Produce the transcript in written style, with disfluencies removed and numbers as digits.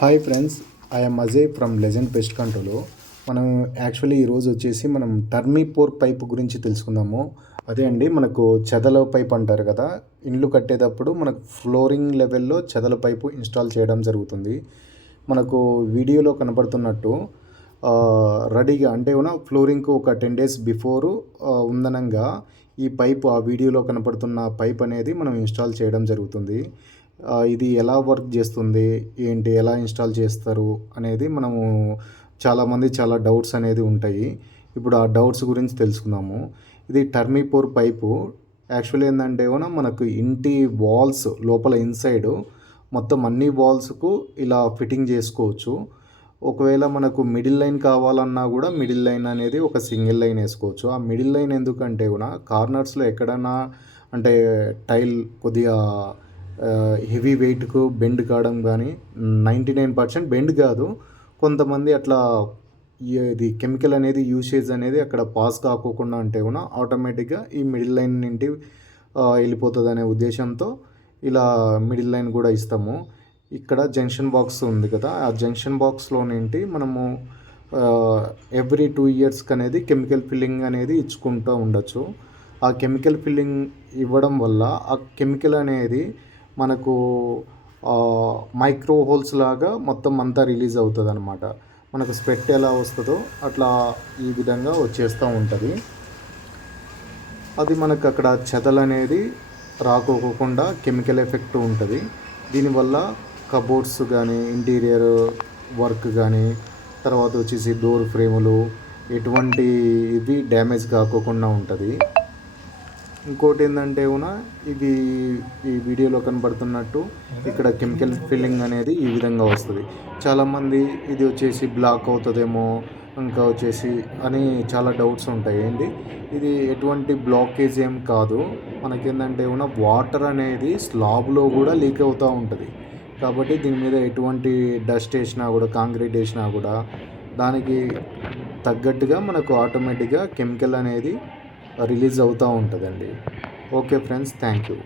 Hi friends, I'm Ajay from legend pest control. మనం actually ఈరోజు వచ్చేసి మనం టర్మీపోర్ పైప్ గురించి తెలుసుకుందాము. అదే అండి, మనకు చెదల పైప్ అంటారు కదా. ఇండ్లు కట్టేటప్పుడు మనకు ఫ్లోరింగ్ లెవెల్లో చెదల పైపు ఇన్స్టాల్ చేయడం జరుగుతుంది. మనకు వీడియోలో కనబడుతున్నట్టు రెడీగా అంటే ఫ్లోరింగ్కు ఒక 10 days బిఫోరు ఉందనంగా ఈ పైపు, ఆ వీడియోలో కనపడుతున్న పైప్ అనేది మనం ఇన్స్టాల్ చేయడం జరుగుతుంది. ఇది ఎలా వర్క్ చేస్తుంది, ఏంటి, ఎలా ఇన్స్టాల్ చేస్తారు అనేది మనము చాలామంది చాలా డౌట్స్ అనేది ఉంటాయి. ఇప్పుడు ఆ డౌట్స్ గురించి తెలుసుకుందాము. ఇది టర్మీపోర్ పైపు. యాక్చువల్లీ ఏంటంటే మనకు ఇంటి వాల్స్ లోపల ఇన్సైడ్ మొత్తం అన్ని వాల్స్కు ఇలా ఫిట్టింగ్ చేసుకోవచ్చు. ఒకవేళ మనకు మిడిల్ లైన్ కావాలన్నా కూడా మిడిల్ లైన్ అనేది ఒక సింగిల్ లైన్ వేసుకోవచ్చు. ఆ మిడిల్ లైన్ ఎందుకంటే కార్నర్స్లో ఎక్కడన్నా అంటే టైల్ కొద్దిగా హెవీ వెయిట్కు బెండ్ కావడం కానీ 99% బెండ్ కాదు. కొంతమంది అట్లా ఇది కెమికల్ అనేది యూసేజ్ అనేది అక్కడ పాస్ కాకోకుండా అంటే ఆటోమేటిక్గా ఈ మిడిల్ లైన్ నుండి వెళ్ళిపోతుంది అనే ఉద్దేశంతో ఇలా మిడిల్ లైన్ కూడా ఇస్తాము. ఇక్కడ జంక్షన్ బాక్స్ ఉంది కదా, ఆ జంక్షన్ బాక్స్లో నుండి మనము ఎవ్రీ 2 yearsకి అనేది కెమికల్ ఫిల్లింగ్ అనేది ఇచ్చుకుంటూ ఉండొచ్చు. ఆ కెమికల్ ఫిల్లింగ్ ఇవ్వడం వల్ల ఆ కెమికల్ అనేది మనకు మైక్రో హోల్స్ లాగా మొత్తం అంతా రిలీజ్ అవుతుంది అనమాట. మనకు స్వెట్ ఎలా వస్తుందో అట్లా ఈ విధంగా వచ్చేస్తూ ఉంటుంది. అది మనకు అక్కడ చెదలు అనేది రాకోకుండా కెమికల్ ఎఫెక్ట్ ఉంటుంది. దీనివల్ల కబోర్డ్స్ కానీ, ఇంటీరియర్ వర్క్ కానీ, తర్వాత వచ్చేసి డోర్ ఫ్రేములు ఎటువంటి ఇవి డ్యామేజ్ కాకోకుండా ఉంటుంది. ఇంకోటి ఏంటంటే ఇది ఈ వీడియోలో కనబడుతున్నట్టు ఇక్కడ కెమికల్ ఫిల్లింగ్ అనేది ఈ విధంగా వస్తుంది. చాలామంది ఇది వచ్చేసి బ్లాక్ అవుతుందేమో, ఇంకా వచ్చేసి అని చాలా డౌట్స్ ఉంటాయి. ఏంటి, ఇది ఎటువంటి బ్లాకేజ్ ఏం కాదు. మనకేంటంటే వాటర్ అనేది స్లాబ్లో కూడా లీక్ అవుతూ ఉంటుంది. కాబట్టి దీని మీద ఎటువంటి డస్ట్ వేసినా కూడా, కాంక్రీట్ వేసినా కూడా దానికి తగ్గట్టుగా మనకు ఆటోమేటిక్గా కెమికల్ అనేది రిలీజ్ అవుతూ ఉంటుందండి. Okay friends, thank you.